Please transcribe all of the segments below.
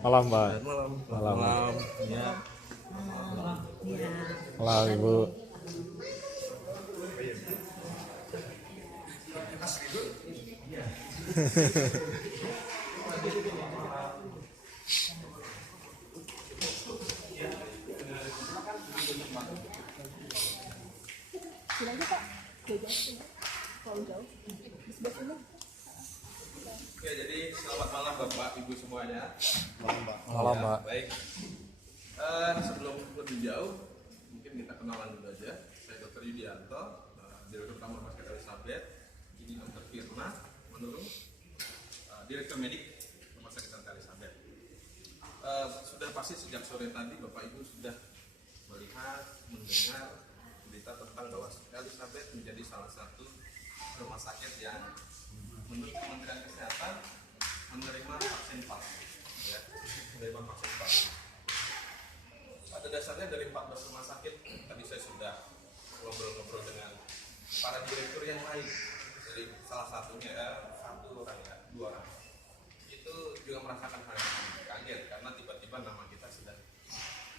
Malam, Pak. Malam. Malam. Malam. Ya. Malam, Ibu. Oke, jadi selamat malam Bapak Ibu semuanya. Malam, Ya, Pak. baik. Sebelum lebih jauh, mungkin kita kenalan dulu aja. Saya Dr. Yudianto, Direktur Utama Rumah Sakit Elizabeth. Ini Dr. Firma Manurung, Direktur Medik Rumah Sakit Elizabeth. Sudah pasti sejak sore tadi Bapak Ibu sudah melihat, mendengar berita tentang bahwa Elizabeth menjadi salah satu rumah sakit yang menurut Kementerian Kesehatan menerima vaksin palsu, ya, menerima vaksin palsu. Pada dasarnya dari 14 rumah sakit, tadi saya sudah ngobrol-ngobrol dengan para direktur yang lain. Dari salah satunya satu orang ya, dua orang. Itu juga merasakan hal yang kaget karena tiba-tiba nama kita sudah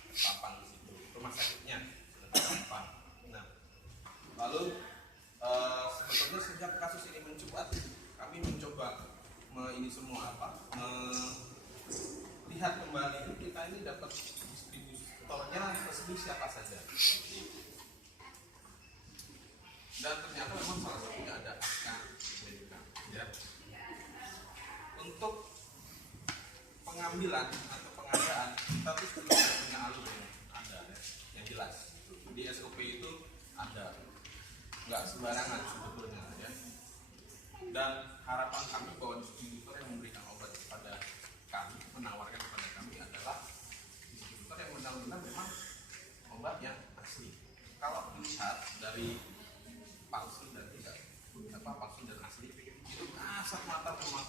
terpampang di situ. Rumah sakitnya sudah terpampang. Nah, lalu sebetulnya sejak kasus ini mencuat, kami mencoba ini semua lihat kembali kita ini dapat distributornya resmi siapa saja. Dan ternyata memang salah satunya ada Aska Medika. Ya. Untuk pengambilan atau pengadaan kita tuh sudah punya alur yang ada, yang jelas. Di SOP itu ada, nggak sembarangan sebetulnya ya. Dan harapan kami bahwa distributor yang memberikan obat kepada kami, menawarkan kepada kami adalah distributor yang benar-benar memang obat yang asli. Kalau dilihat dari palsu dan tidak palsu dan asli itu kasat mata memang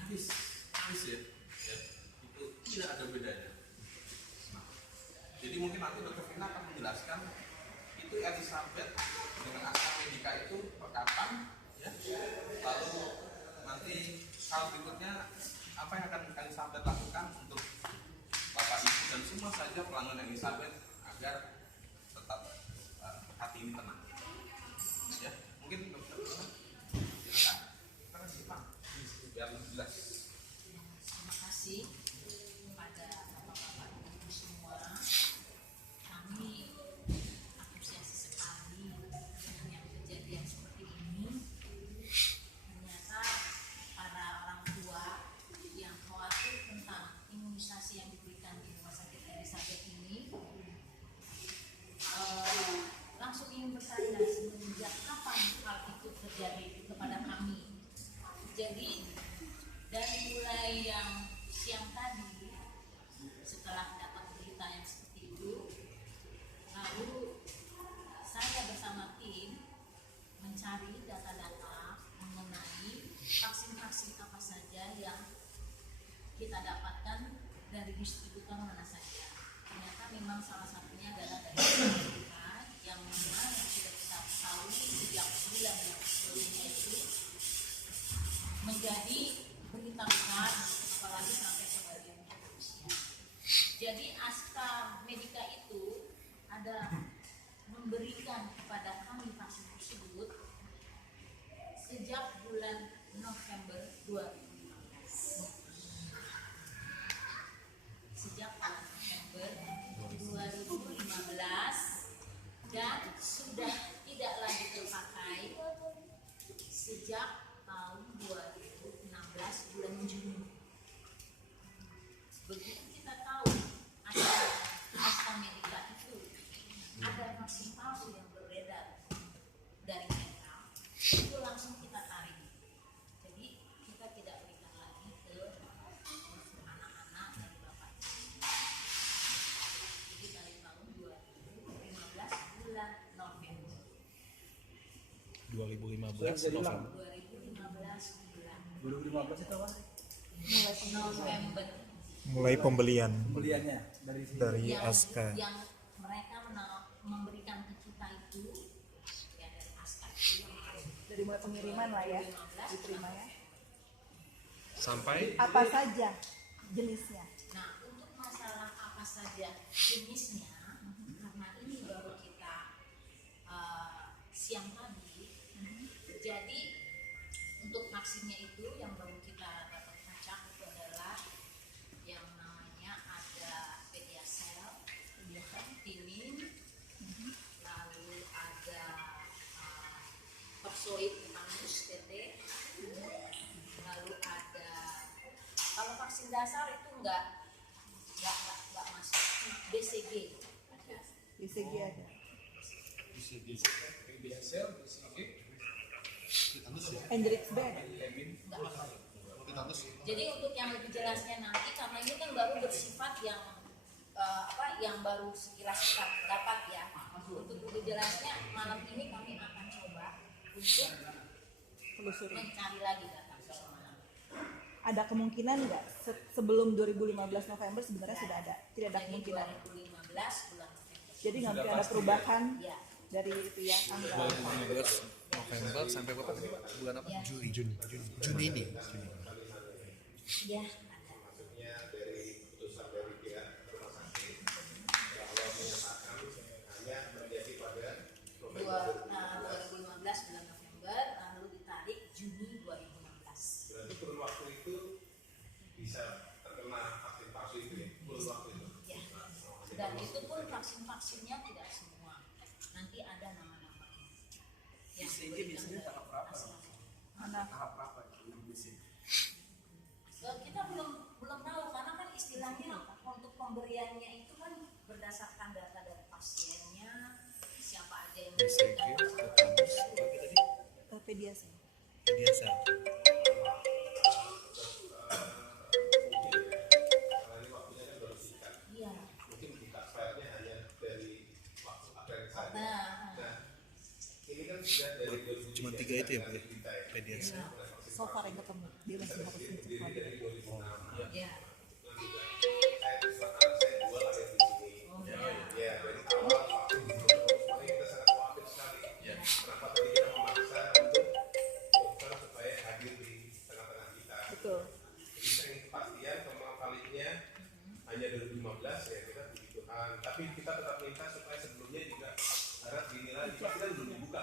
nyaris ya, itu tidak ada bedanya. Nah, jadi mungkin nanti Dr. Vina akan menjelaskan itu Elizabeth dengan Aska Medika itu kapan ya, lalu nanti hal berikutnya apa yang akan Elizabeth lakukan untuk Bapak Ibu dan semua saja pelanggan Elizabeth agar tetap hati ini tenang ya. Mungkin Dokter silakan simak biar lebih jelas. Terima kasih kepada bapak-bapak ibu semua. Kami apresiasi sekali dengan yang kejadian seperti ini. Ternyata para orang tua yang khawatir tentang imunisasi yang diberikan di Rumah Sakit Elizabeth ini langsung ingin bertanya semenjak kapan hal itu terjadi kepada kami. Jadi dari mulai yang siang tadi setelah dapat berita yang seperti itu, lalu saya bersama tim mencari data-data mengenai vaksin-vaksin apa saja yang kita dapatkan dari distributor mana saja. Ternyata memang salah satunya adalah dari Amerika yang memang sudah kita ketahui sejak bulan yang sebelumnya itu menjadi berita besar, apalagi sampai sebagian Rusia. Jadi Aska Medika itu ada memberikan kepada kami vaksin tersebut sejak bulan November 2015. Sejak bulan November 2015 dan sudah tidak lagi terpakai sejak tahun 2016 bulan Juni. Begitu kita tahu ada Aska Medika itu ada vaksin palsu yang beredar dari mereka, itu langsung kita tarik. Jadi kita tidak berikan lagi ke anak-anak dari bapak. Jadi dari tahun 2015 bulan November. 2015 November. 2015 itu apa? November Mulai Pembeliannya dari sini. dari yang, Aska. yang mereka memberikan ke kita itu ya dari Aska itu Dari mulai pengiriman lah ya, 2015 diterima ya. Sampai Apa saja jenisnya. Nah, untuk masalah apa saja jenisnya, karena ini baru kita siang tadi, jadi untuk vaksinnya itu yang baru kita dapat acak itu adalah yang namanya ada Pediasel, Timin, lalu ada Persoid tetanus TT, lalu ada kalau vaksin dasar itu enggak masuk BCG ada. BCG ada. BSL, BCG, Hendrix B ada. Enggak masuk. Jadi untuk yang lebih jelasnya nanti karena ini kan baru bersifat yang yang baru sekilas kita dapat ya. Untuk lebih jelasnya malam ini kami akan coba untuk Telusuri. mencari lagi data bersama. Ada kemungkinan nggak sebelum 2015 November sebenarnya sudah ada? Tidak ada Jadi kemungkinan. 2015 bulan November. Jadi nggak mungkin ada perubahan Ya. dari itu ya tanggal. 2015 November sampai berapa tadi Pak? Bulan apa? Ya. Juni ini. Ya, ada. Nah, 2015 bulan November lalu ditarik Juni 2016. berarti kurun waktu itu bisa terkena vaksin palsu itu ya, kurun waktu itu. Ya. Dan itu pun vaksin-vaksinnya tidak semua. Nanti ada nama-nama yang BCG diberikan biasanya dari tahap berapa? AstraZeneca. Mana? Tahap berapa itu BCG? Kita belum tahu karena kan istilahnya untuk pemberiannya itu kan berdasarkan data dari pasiennya, siapa aja yang BCG, diberikan. tetanus, apa tadi? Pediasel. Biasa. Iya. Mungkin buka filenya hanya dari waktu apa yang saya. Nah, Ini kan sudah dari Cuma 3 itu ya, Bu? Pediasa. So far yang ketemu dia masih harus mencoba. ya. saya terus anak saya jual ada di sini. Oh, ya. Ya, dari awal vaksin semuanya kita sangat khawatir sekali. Kenapa tadi kita memaksa untuk dokter supaya hadir di tengah-tengah kita. Betul. Jadi saya ingin kepastian kemauan validnya hanya 2015 ya kita puji Tuhan. Tapi kita tetap minta supaya sebelumnya juga harap dinilai pasti kan belum dibuka.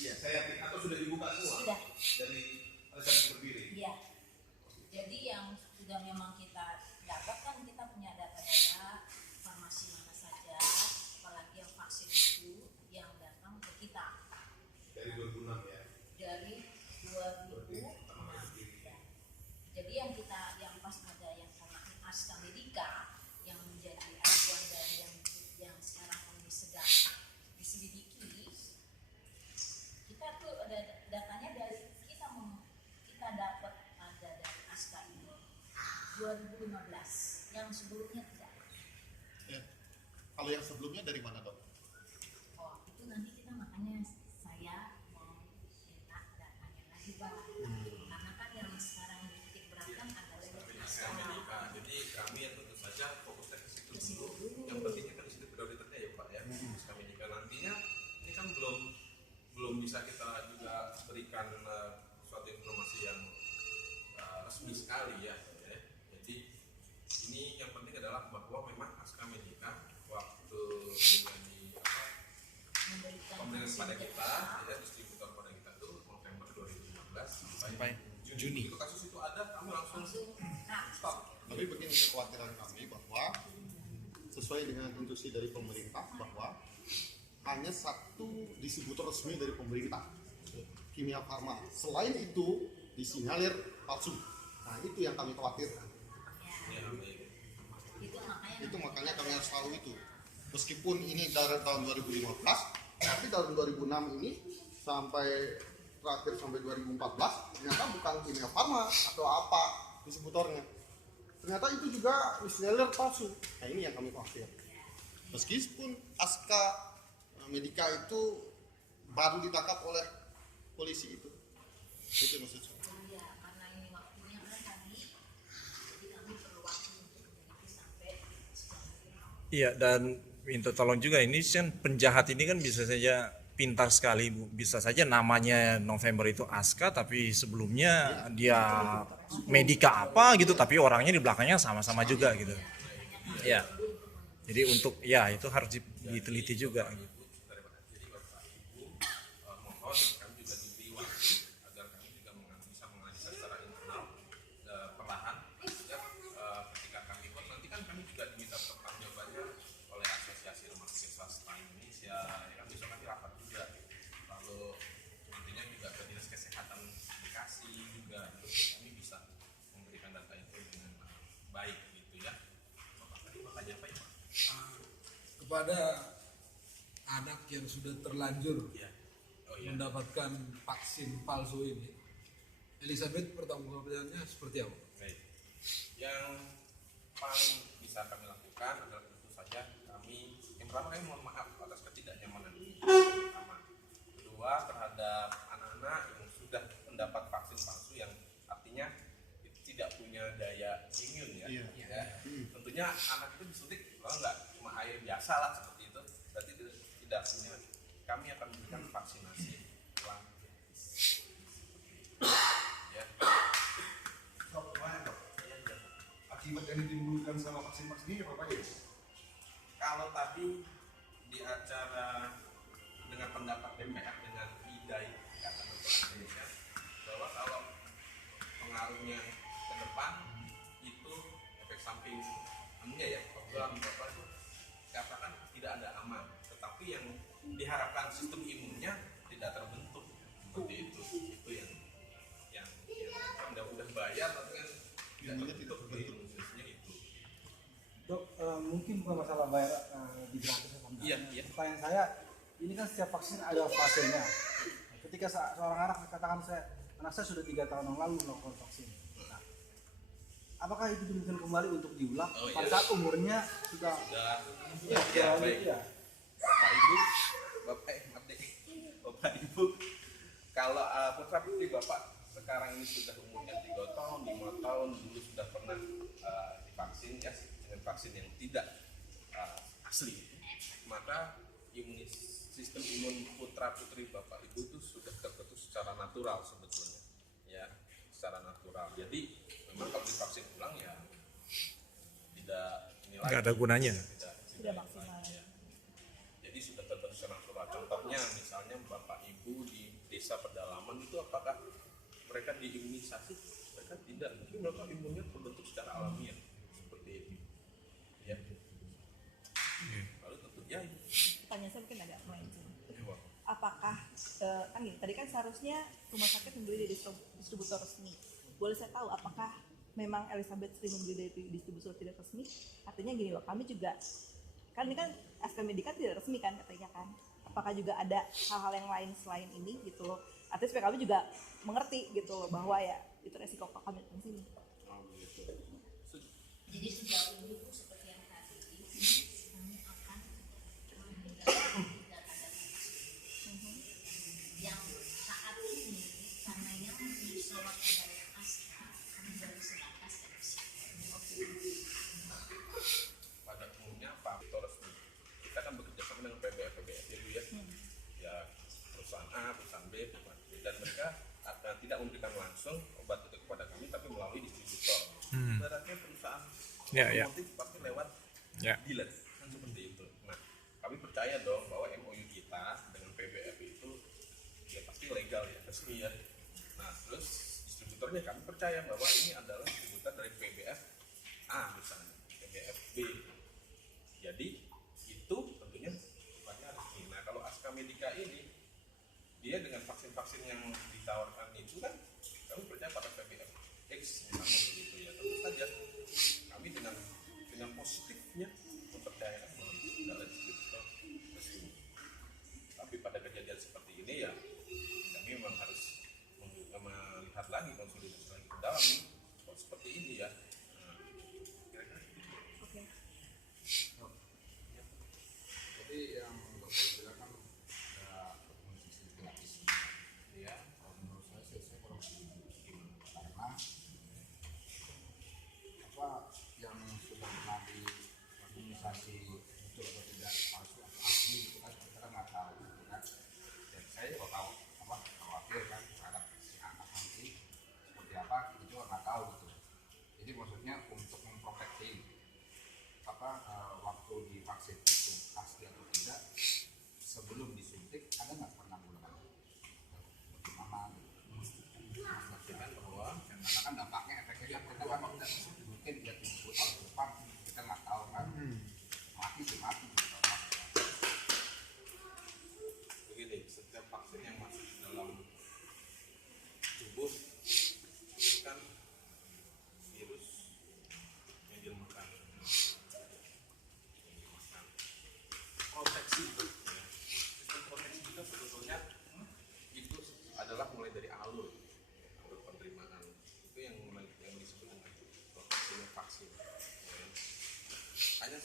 Iya. Saya yakin atau sudah dibuka semua Sudah. dari resep berdiri. Iya. Jadi yang sudah memang kita dapatkan kita punya data-data farmasi mana saja, apalagi yang vaksin itu yang datang ke kita Dari 2006 ya. dari 2006. Ya. Jadi yang pas ada yang kena AstraZeneca yang menjadi acuan dari yang sekarang ini sedang diselidiki, kita tuh ada datanya dari kita dapat ada dari Aska ini 2015 yang sebelumnya tidak. Ya. Kalau yang sebelumnya dari mana dok? Oh itu nanti kita makanya saya mau minta datanya lagi Pak. Karena kan yang sekarang dititik beratkan adalah yang Aska. Jadi kami yang tentu saja fokusnya ke situ dulu. Yang pentingnya kan di situ prioritasnya ya Pak ya. Kami jika nantinya ini kan belum bisa kita juga berikan suatu informasi yang resmi sekali ya. Jadi ini yang penting adalah bahwa memang AstraZeneca waktu menjadi Memberikan pemberian vaksin kepada ke kita ya distributor pada kita itu November 2015 Sampai Juni. Begitu kasus itu ada kami langsung stop. Tapi begini kekhawatiran kami bahwa sesuai dengan instruksi dari pemerintah bahwa hanya satu distributor resmi dari pemerintah Kimia Farma. Selain itu disinyalir palsu. Nah itu yang kami khawatirkan. Ya, baik. Itu makanya kami harus tahu itu. Meskipun ini dari tahun 2015, tapi tahun 2006 ini sampai terakhir sampai 2014 ternyata bukan Kimia Farma atau apa distributornya. Ternyata itu juga reseller palsu. Nah ini yang kami khawatir. Meskipun Aska Medica itu baru ditangkap oleh polisi itu maksud saya. Iya, karena ini waktunya kan tadi, jadi kami perlu waktu untuk meneliti sampai sekian hari. Iya, dan minta tolong juga ini kan penjahat ini kan bisa saja pintar sekali Bu. Bisa saja namanya November itu Aska, tapi sebelumnya dia Medika apa gitu, tapi orangnya di belakangnya sama-sama juga gitu. Ya. Jadi untuk ya itu harus diteliti juga. Gitu. Jadi Bapak Ibu mohon kami juga diberi waktu agar kami juga bisa menganalisa secara internal perlahan ya, ketika kami ikut nanti kan kami juga diminta pertanggungjawabannya oleh Asosiasi Rumah Sakit Swasta Indonesia ya kan besok kami rapat juga lalu nantinya juga ke Dinas Kesehatan Bekasi juga untuk kami bisa memberikan data itu dengan baik gitu ya. Bapak tadi bertanya apa ya Pak? Kepada anak yang sudah terlanjur Ya. Oh iya. mendapatkan vaksin palsu ini, Elizabeth pertanggungjawabannya seperti apa? Baik. Yang paling bisa kami lakukan adalah tentu saja kami yang pertama kami mohon maaf atas ketidaknyamanan ini. Pertama. Kedua terhadap anak-anak yang sudah mendapat vaksin palsu yang artinya tidak punya daya imun ya. Iya. Ya. Tentunya anak itu disuntik kalau nggak cuma air biasa lah seperti itu. Berarti tidak punya. Kami akan memberikan vaksinasi ulang. Ya. Akibat yang ditimbulkan sama vaksin ini apa ya? Kalau tadi di acara dengan pendapat DPR dengan IDAI Ikatan Dokter Indonesia bahwa kalau pengaruhnya ke depan itu efek samping anunya ya program bapak itu katakan tidak ada aman, tetapi yang diharapkan sistem imunnya tidak terbentuk seperti itu yang kan udah bayar tapi kan Imunnya tidak terbentuk. imunisasinya itu. Dok, mungkin bukan masalah bayar di gratis atau enggak. Iya, iya. Pertanyaan saya, ini kan setiap vaksin ada fasenya. Ketika seorang anak katakan anak saya sudah 3 tahun yang lalu melakukan vaksin. Nah, apakah itu dibutuhkan kembali untuk diulang Oh, pada iya. saat umurnya sudah Ya, baik. ya? Bapak Ibu, maaf deh. Bapak Ibu, kalau putra putri Bapak sekarang ini sudah umurnya 3 tahun, 5 tahun, dulu sudah pernah divaksin ya dengan vaksin yang tidak asli, maka sistem imun putra putri Bapak Ibu itu sudah terbentuk secara natural sebetulnya, ya secara natural. Jadi memang kalau divaksin ulang ya tidak Nggak ada gunanya. Sudah maksimal. ya. Jadi sudah terbentuk secara natural. Contohnya misalnya Bapak Ibu di desa pedalaman itu apakah mereka diimunisasi? Mereka tidak. Mungkin mereka imunnya terbentuk secara alamiah seperti itu. Ya. Lalu tentu ya. Pertanyaan saya mungkin agak melenceng. Apakah kan gini, tadi kan seharusnya rumah sakit membeli dari distributor resmi. Boleh saya tahu apakah memang Elizabeth sering membeli dari distributor tidak resmi? Artinya gini loh, kami juga kan ini kan SK Medika tidak resmi kan katanya kan. Apakah juga ada hal-hal yang lain selain ini gitu loh? Artinya supaya kami juga mengerti gitu loh bahwa ya itu resiko kami di sini. Jadi sejauh ini Bu, seperti yang tadi kami akan meninggalkan data-data yang saat ini karena yang disorot adalah ASKA, kami baru sebatas dari sini. Pada umumnya Pak Victor resmi. Kita kan bekerja sama dengan PBF ya Bu ya. Ya perusahaan A, perusahaan B, perusahaan C. Dan mereka akan tidak memberikan langsung obat itu kepada kami tapi melalui distributor. Ibaratnya perusahaan Ya, ya. otomotif pasti lewat Ya. dealer kan seperti itu. Nah, kami percaya dong bahwa MOU kita dengan PBF itu ya pasti legal ya, resmi ya. Nah, terus distributornya kami percaya bahwa ini adalah distributor dari PBF A misalnya, PBF B. Jadi itu tentunya sifatnya resmi. Nah, kalau Aska Medika ini dia dengan vaksin-vaksin yang ditawarkan itu kan kami percaya pada PBF X misalnya begitu ya. Tentu saja kami dengan positifnya mempercayakan bahwa itu adalah distributor resmi. Tapi pada kejadian seperti ini ya kami memang harus melihat lagi konsolidasi lagi ke dalam ini kalau seperti ini ya. Nah, kira-kira gitu. Oke. Jadi yang dokter bilang kan ada organisasi gratis. Ya, Kalau menurut saya kurang setuju. Karena apa yang sudah pernah di organisasi betul atau tidak palsu atau asli itu kan kita kan nggak tahu gitu kan.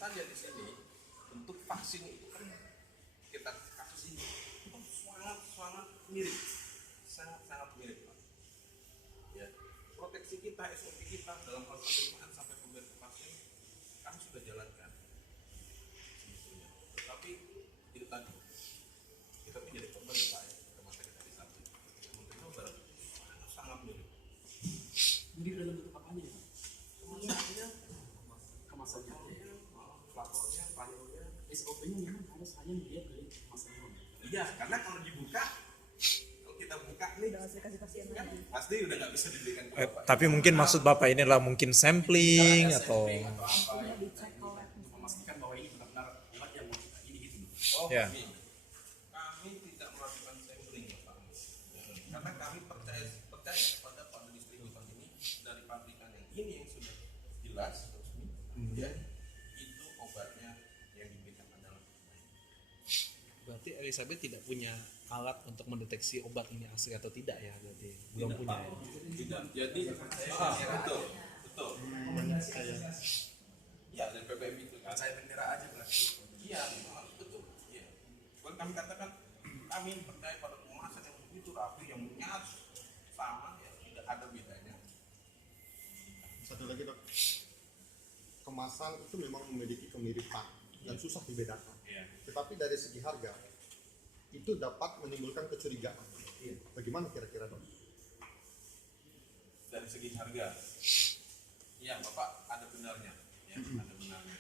saja di sini untuk vaksin itu kan kita kasus ini itu sangat mirip, sangat mirip Pak. Ya, proteksi kita, SOP kita dalam hal penerimaan sampai pemberian vaksin kami sudah jalankan sebetulnya. Tetapi itu tadi kita menjadi korban ya Pak ya, rumah sakit tadi satu menerima barang sangat mirip. Jadi dalam bentuk apanya ya? Kemasannya, Kemasannya, lapornya, filenya. SOP-nya memang harus hanya dilihat dari kemasannya. Iya, karena kalau dibuka, kalau kita buka nih, Udah ngasih kasih pasien kan lagi. pasti udah nggak bisa diberikan ke Bapak. Tapi mungkin maksud Bapak ini adalah mungkin sampling atau Udah dicek ke lab. Memastikan bahwa ini benar-benar obat yang mau kita ini gitu. Oh, Ya. begini. Kami tidak melakukan sampling ya Pak. Karena kami percaya pada distributor ini dari pabrikan yang ini yang sudah jelas resmi, ya itu obatnya yang diberikan adalah Berarti Elizabeth tidak punya alat untuk mendeteksi obat ini asli atau tidak ya, berarti belum tidak, punya Pak. ya. Tidak. Jadi betul. Ya dari PPM itu kan. Saya bendera aja berarti. Iya, betul. Iya. Bukan kami katakan kami percaya pada pemasaran yang begitu rapi, yang nyat sama, ya tidak ada bedanya. Satu lagi dok, kemasan itu memang memiliki kemiripan dan susah dibedakan. Iya. Tetapi dari segi harga itu dapat menimbulkan kecurigaan. Bagaimana kira-kira dok? Dari segi harga, iya Bapak ada benarnya, ya ada benarnya.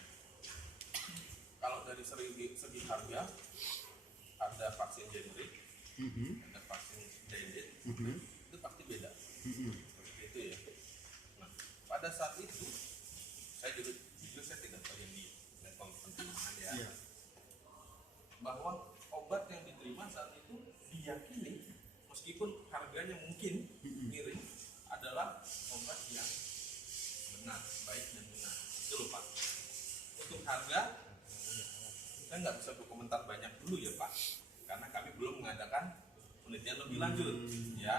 Kalau dari segi harga, ada vaksin generik, ada vaksin branded, itu pasti beda. Seperti itu ya. Nah, pada saat itu saya jujur saya tidak tahu di level penerimaan ya, Iya. bahwa obat yang diterima saat itu diyakini meskipun harganya mungkin miring adalah obat yang benar, baik dan benar. Itu loh Pak. Untuk harga kita nggak bisa berkomentar banyak dulu ya Pak, karena kami belum mengadakan penelitian lebih lanjut ya,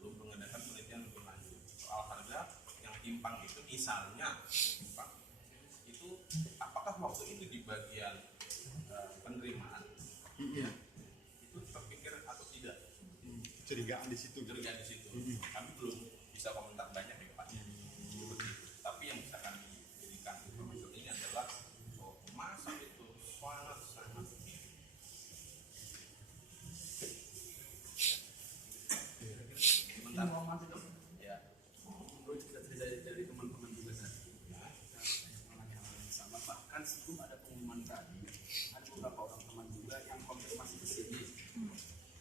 belum mengadakan penelitian lebih lanjut soal harga yang timpang itu. Misalnya Pak, itu apakah waktu itu di bagian penerimaan ya, itu terpikir atau tidak, Kecurigaan di situ. kerja di situ. Kami belum bisa komentar banyak ya Pak. Seperti itu. Tapi yang bisa kami jadikan informasi ini adalah bahwa kemasan itu sangat sebentar. Ya. Menurut kita dari teman-teman juga tadi, kita mengalami hal yang sama. Bahkan sebelum ada pengumuman tadi, ada beberapa orang teman juga yang konfirmasi ke sini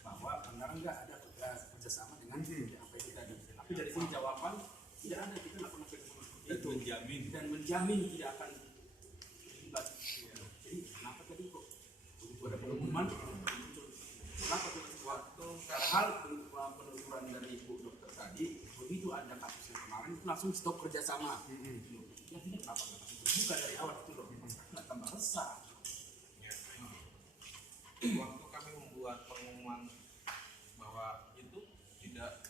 bahwa benar nggak ada kerjasama dengan apa yang kita ada. Tapi dari sini jawaban tidak ada, kita nggak pernah kerjasama seperti itu dan menjamin tidak akan terlibat. Jadi kenapa tadi kok begitu ada pengumuman muncul? Kenapa tuh waktu hal penelusuran dari Bu Dokter tadi, begitu ada kasus yang kemarin itu langsung stop kerjasama. Ya tidak kenapa buka dari awal itu loh, nggak tambah resah. Waktu kami membuat pengumuman bahwa itu tidak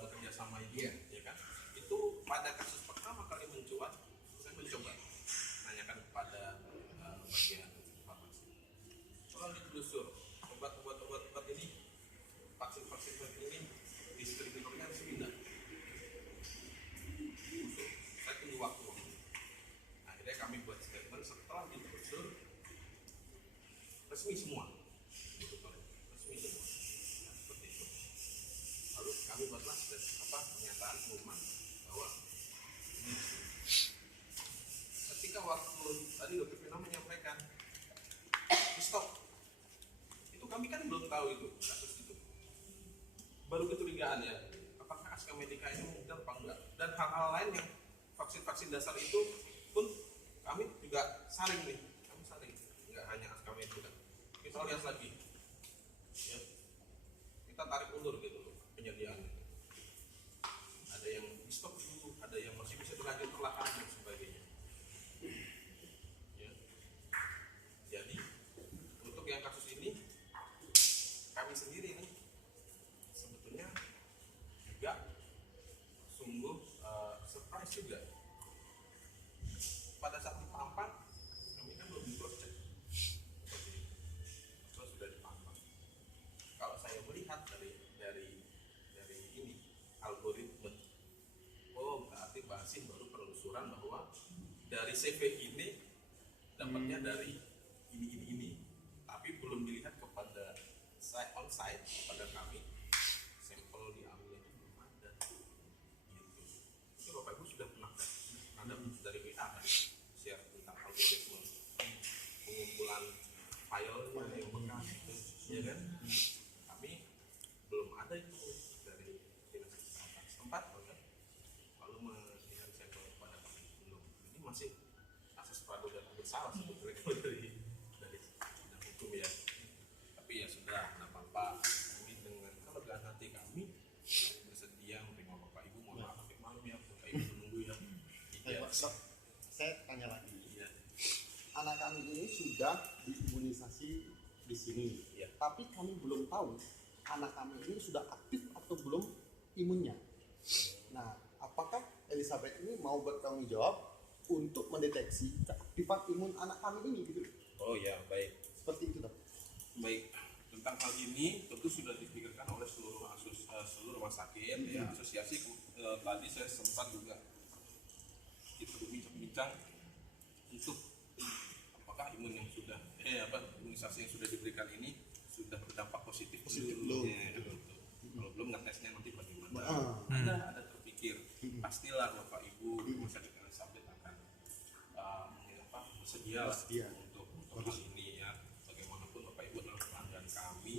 bekerja sama itu, ya kan? Itu pada kasus pertama kali mencuat, saya mencoba nanyakan kepada bagian farmasi. Tolong ditelusur obat ini, vaksin ini distributornya harus pindah. Saya tunggu waktu. Akhirnya kami buat statement setelah ditelusur resmi semua, resmi semua. Nah, seperti itu. Lalu kami buatlah pernyataan pengumuman bahwa ini resmi. Ketika waktu tadi Dr. Vino menyampaikan stop, itu kami kan belum tahu itu kasus itu. Baru kecurigaan ya, apakah AstraZeneca ini mungkin apa enggak? Dan hal-hal lain yang vaksin-vaksin dasar itu pun kami juga saring nih, nggak hanya AstraZeneca. Kita lihat lagi, ya. Kita tarik ulur gitu loh penyediaannya. Ada yang di stop dulu, ada yang masih bisa dilanjut perlahan dan sebagainya. Ya. Jadi untuk yang kasus ini kami sendiri nih sebetulnya juga sungguh surprise juga. Pada aturan bahwa dari CV ini dapatnya dari ini. Tapi belum dilihat kepada on site kepada kami sampel diambil itu belum ada. Gitu. Itu Bapak Ibu sudah pernah ada dari WA kan share tentang algoritma pengumpulan filenya yang bekas itu, ya kan? Kami belum ada itu dari dinas kesehatan setempat, kan? Lalu melihat sampel kepada kami belum. Ini masih asas praduga bersalah sebetulnya kalau dari bidang hukum ya. Tapi ya sudah, nggak apa-apa. Kami dengan kelegaan hati kami bersedia menerima Bapak Ibu. Mohon maaf sampai malam ya, Bapak Ibu menunggu ya. Baik, Pak. Dok, saya tanya lagi. Iya. Anak kami ini sudah diimunisasi di sini, Iya. tapi kami belum tahu anak kami ini sudah aktif atau belum imunnya. Nah, apakah Elizabeth ini mau bertanggung jawab untuk mendeteksi keaktifan imun anak kami ini gitu? Oh ya, baik. Seperti itu, Dok. Baik, tentang hal ini tentu sudah dipikirkan oleh seluruh rumah sakit ya, asosiasi. Tadi saya sempat juga kita berbincang untuk apakah imunisasi yang sudah diberikan ini sudah berdampak positif belum. Ya, kalau belum ngetesnya nanti bagaimana? Ada terpikir pastilah Bapak Ibu rumah sakit Elizabeth akan bersedia untuk hal ini ya. Bagaimanapun Bapak Ibu adalah pelanggan kami,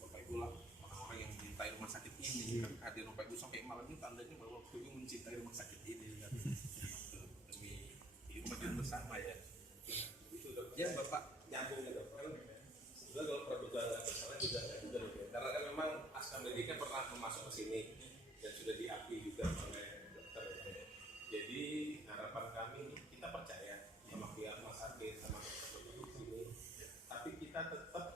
Bapak Ibu lah orang-orang yang mencintai rumah sakit ini. Kan kehadiran Bapak Ibu sampai malam ini tandanya bahwa Bapak Ibu mencintai rumah sakit ini kan. Demi kehidupan bersama ya. Ya Bapak nyambung ya Dok. Kan sebenarnya kalau praduga bersalah juga dok ya. Karena kan memang Aska Medika pernah masuk ke sini dan sudah diakui juga oleh dokter. Jadi harapan kami kita percaya sama pihak rumah sakit sama dokter di sini. Tapi kita tetap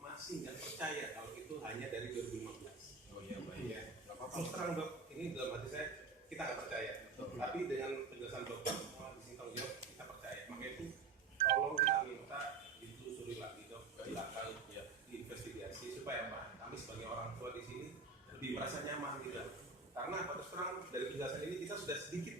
masih nggak percaya kalau itu hanya dari 2015. Oh iya baik ya. Terus terang Dok, ini dalam hati saya kita nggak percaya. Tapi dengan penjelasan dokter semua di sini tanggung jawab kita percaya. Makanya itu tolong kita minta ditelusuri lagi Dok ke belakang ya, diinvestigasi supaya kami sebagai orang tua di sini lebih merasa nyaman gitu. Karena terus terang dari penjelasan ini kita sudah sedikit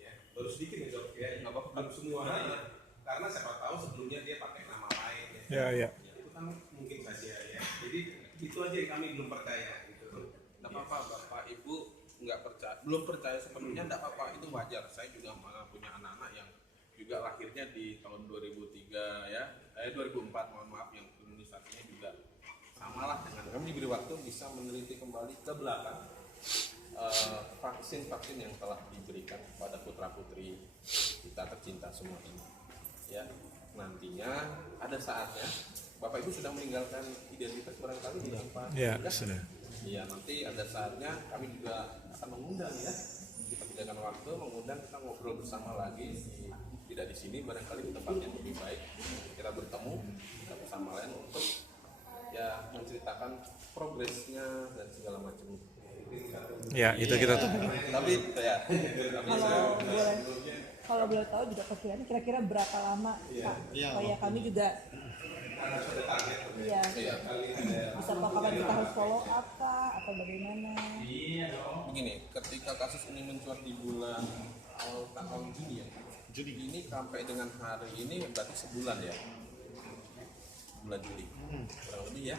ya, baru sedikit nih Dok ya, nggak apa-apa belum semua ya. Karena siapa tahu sebelumnya dia pakai nama lain ya. Ya. Itu kan mungkin saja ya. Jadi itu aja yang kami belum percaya gitu. Nggak apa-apa Bapak Ibu nggak percaya, belum percaya sepenuhnya nggak apa-apa, itu wajar. Saya juga punya anak-anak yang juga lahirnya di tahun 2003 ya, 2004 mohon maaf, yang imunisasinya juga samalah dengan kami diberi waktu bisa meneliti kembali ke belakang vaksin-vaksin yang telah diberikan kepada putra-putri kita tercinta semua ini ya. Nantinya ada saatnya Bapak Ibu sudah meninggalkan identitas barangkali di tempat sudah. Iya, nanti ada saatnya kami juga akan mengundang ya, kita sediakan waktu mengundang, kita ngobrol bersama lagi tidak di sini, barangkali di tempat yang lebih baik kita bertemu satu sama lain untuk ya menceritakan progresnya dan segala macam. Ya, itu kita tuh. Tapi ya, Kalau boleh tahu juga perkiraan kira-kira berapa lama Pak? Supaya kami juga iya bisa tahu kapan kita harus follow up kah atau bagaimana? Begini, ketika kasus ini mencuat di bulan awal tahun Juni ya, Juli ini sampai dengan hari ini berarti sebulan ya, bulan Juli kurang lebih ya.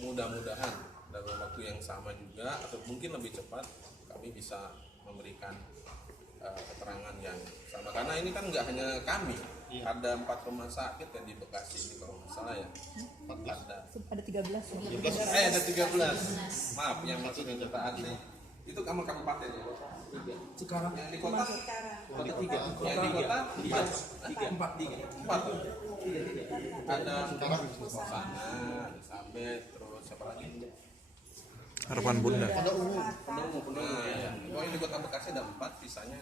Mudah-mudahan dalam waktu yang sama juga atau mungkin lebih cepat kami bisa memberikan keterangan yang sama, karena ini kan nggak hanya kami, ada 4 rumah sakit yang di Bekasi ini kalau nggak salah ya. Ada 13 ya? Ada 13. Maaf, yang masuk ke kota asli itu kabupaten ya. Sekarang yang di kota kota 3. Yang di kota 4. Ada Sana, Elizabeth, terus siapa lagi? Harapan Bunda. Penuh. Ya. Pokoknya di kota Bekasi ada 4, sisanya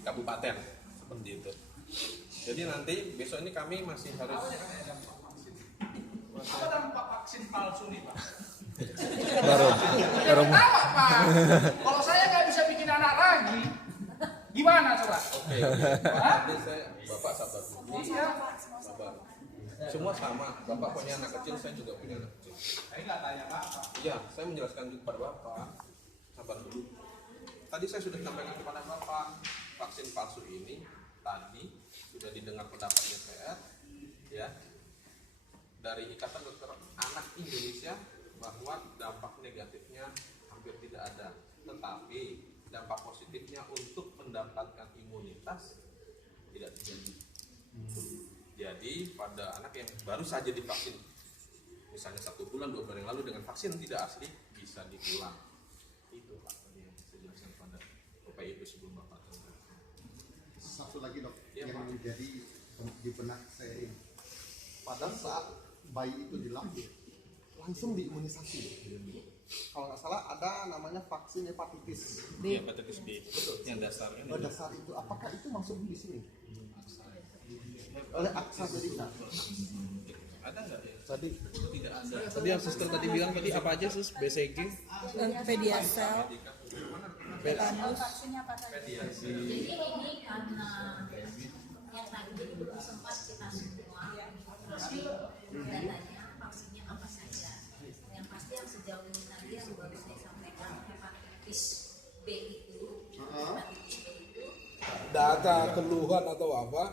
kabupaten seperti itu. Jadi nanti besok ini kami masih harus. Apa dampak vaksin palsu nih Pak? Baru. Tahu Pak. Kalau saya nggak bisa bikin anak lagi, gimana coba? Oke. Nanti Bapak sabar dulu. Iya. Sabar. Semua sama. Bapak punya anak kecil, saya juga punya anak kecil. Saya nggak tanya Bapak. Iya, saya menjelaskan juga kepada Bapak. Sabar dulu. tadi saya sudah sampaikan kepada Bapak, vaksin palsu ini tadi sudah didengar pendapat DPR ya dari Ikatan Dokter Anak Indonesia bahwa dampak negatifnya hampir tidak ada, tetapi dampak positifnya untuk mendapatkan imunitas tidak terjadi. Jadi pada anak yang baru saja divaksin, misalnya 1 bulan 2 bulan yang lalu dengan vaksin tidak asli, bisa diulang. Itu Pak tadi yang saya jelaskan pada Bapak Ibu sebelum Bapak tahu. Satu lagi dok, Ya, yang Pak. menjadi di benak saya ini. Pada saat bayi itu dilahir, langsung diimunisasi. Kalau nggak salah ada namanya vaksin hepatitis. Iya, hepatitis B. Betul. Yang dasarnya. Pada saat itu, apakah itu masuk di sini? Oleh Aksa Medika. Ada nggak ya? Tadi Tidak ada. Tadi yang suster tadi bilang tadi apa aja sus? BCG? Pediasel, tetanus. Vaksinnya apa saja? Jadi ini karena yang tadi belum sempat kita semua informasi datanya vaksinnya apa saja. Yang pasti yang sejauh ini tadi yang baru saya sampaikan hepatitis B itu, hepatitis B itu Data keluhan atau apa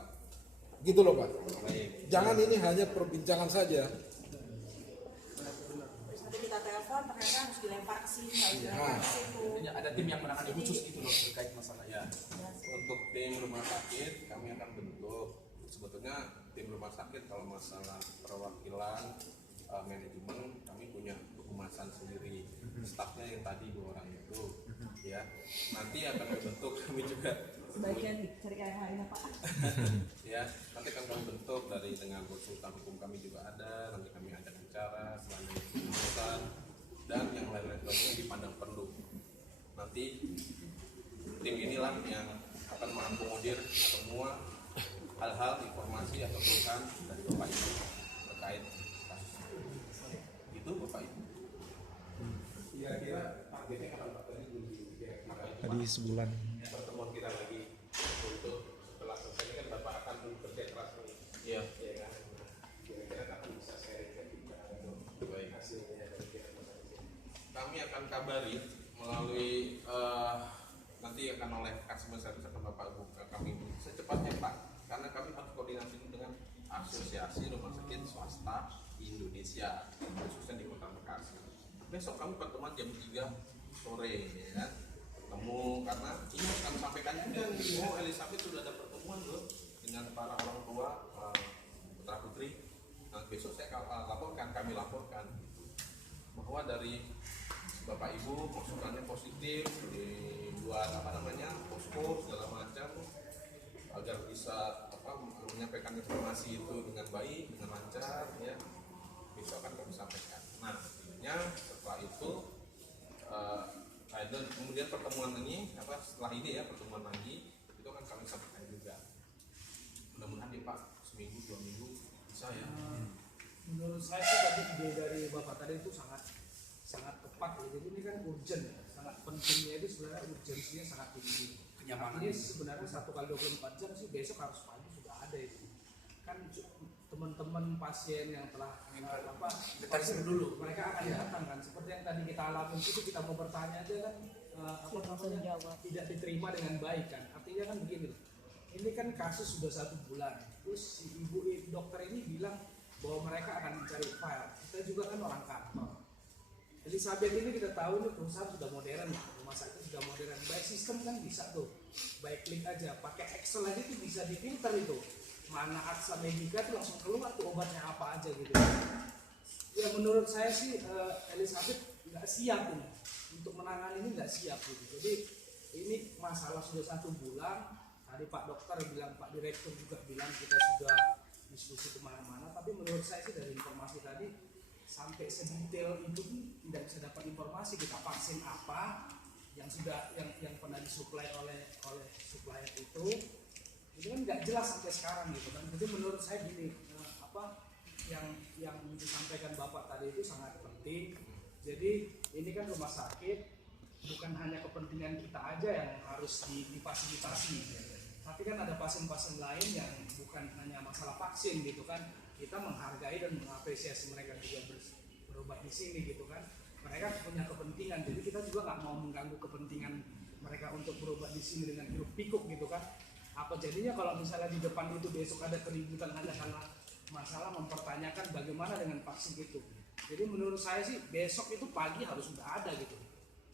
gitu loh Pak. Jangan ini hanya perbincangan saja. Nanti kita telepon, ternyata harus dilempar ke sini, harus dilempar ke situ. Ada tim yang menangani khusus gitu loh terkait masalah ya. Untuk tim rumah sakit kami akan bentuk. Sebetulnya tim rumah sakit kalau masalah perwakilan manajemen kami punya kehumasan sendiri. Stafnya yang tadi 2 orang itu ya. Nanti akan dibentuk kami juga Sebagian dicari yang lainnya Pak. ya, nanti akan kami bentuk dari dengan konsultan hukum kami juga ada, nanti kami adakan cara selain pengurusan dan yang lain-lain sebagainya yang dipandang perlu. Nanti tim inilah yang akan mengakomodir semua hal-hal informasi atau keluhan dari Bapak Ibu terkait kasus ini. Itu Bapak Ibu. Kira-kira targetnya kapan Pak? Tadi sebulan. Pertemuan kita lagi untuk setelah selesai ini kan Bapak akan bekerja keras nih. Iya. Iya kan. Kira-kira kapan bisa sharing ke kita untuk baik hasilnya dan kira-kira kami akan kabari melalui nanti akan oleh customer service akan Bapak Ibu kami secepatnya Pak, karena kami harus koordinasi dengan Asosiasi Rumah Sakit Swasta Indonesia khususnya di Kota Bekasi. Besok kami pertemuan jam 3 sore ya kan. Ketemu karena ini harus kami sampaikan juga nih, oh Elizabeth sudah ada pertemuan loh dengan para orang tua putra putri. Nah besok saya laporkan, kami laporkan bahwa dari Bapak Ibu masukannya positif dibuat posko segala macam agar bisa menyampaikan informasi itu dengan baik, dengan lancar ya. Besok akan kami sampaikan. Nah intinya setelah itu dan kemudian pertemuan ini setelah ini ya pertemuan lagi itu akan kami sampaikan juga. Mudah-mudahan nih Pak seminggu 2 minggu bisa ya. Menurut saya sih tadi ide dari Bapak tadi itu sangat tepat ya. Jadi ini kan urgent ya, sangat pentingnya itu sebenarnya urgensinya sangat tinggi. Kenyamanan Ini sebenarnya 1 kali 24 jam sih besok harus pagi sudah ada itu. Kan teman-teman pasien yang telah deteksi dulu mereka akan datang kan seperti yang tadi kita alami itu kita mau bertanya aja kan tidak diterima dengan baik kan, artinya kan begini, ini kan kasus sudah 1 bulan terus si ibu dokter ini bilang bahwa mereka akan mencari file, kita juga kan orang kantor. Elizabeth ini kita tahu ini perusahaan sudah modern ya, rumah sakit sudah modern, baik sistem kan bisa tuh, baik klik aja pakai Excel aja tuh bisa difilter itu mana Aksa Medika tuh langsung keluar tuh obatnya apa aja gitu. Ya menurut saya sih Elizabeth nggak siap ini untuk menangani ini, nggak siap gitu. Jadi ini masalah sudah 1 bulan. Tadi Pak Dokter bilang, Pak Direktur juga bilang kita sudah diskusi kemana-mana. Tapi menurut saya sih dari informasi tadi sampai sedetail itu tidak bisa dapat informasi kita vaksin apa yang sudah yang pernah disuplai oleh supplier itu kan nggak jelas sampai sekarang gitu kan. Jadi menurut saya gini, yang disampaikan Bapak tadi itu sangat penting. Jadi ini kan rumah sakit bukan hanya kepentingan kita aja yang harus difasilitasi, tapi kan ada pasien-pasien lain yang bukan hanya masalah vaksin gitu kan. Kita menghargai dan mengapresiasi mereka juga berobat di sini gitu kan. Mereka punya kepentingan, jadi kita juga nggak mau mengganggu kepentingan mereka untuk berobat di sini dengan hiruk pikuk gitu kan. Apa jadinya kalau misalnya di depan itu besok ada keributan hanya karena masalah mempertanyakan bagaimana dengan vaksin itu. Jadi menurut saya sih besok itu pagi harus sudah ada gitu.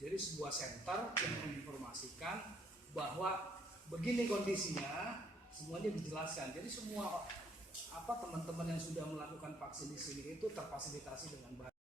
Jadi sebuah center yang menginformasikan bahwa begini kondisinya, semuanya dijelaskan. Jadi semua teman-teman yang sudah melakukan vaksin di sini itu terfasilitasi dengan baik.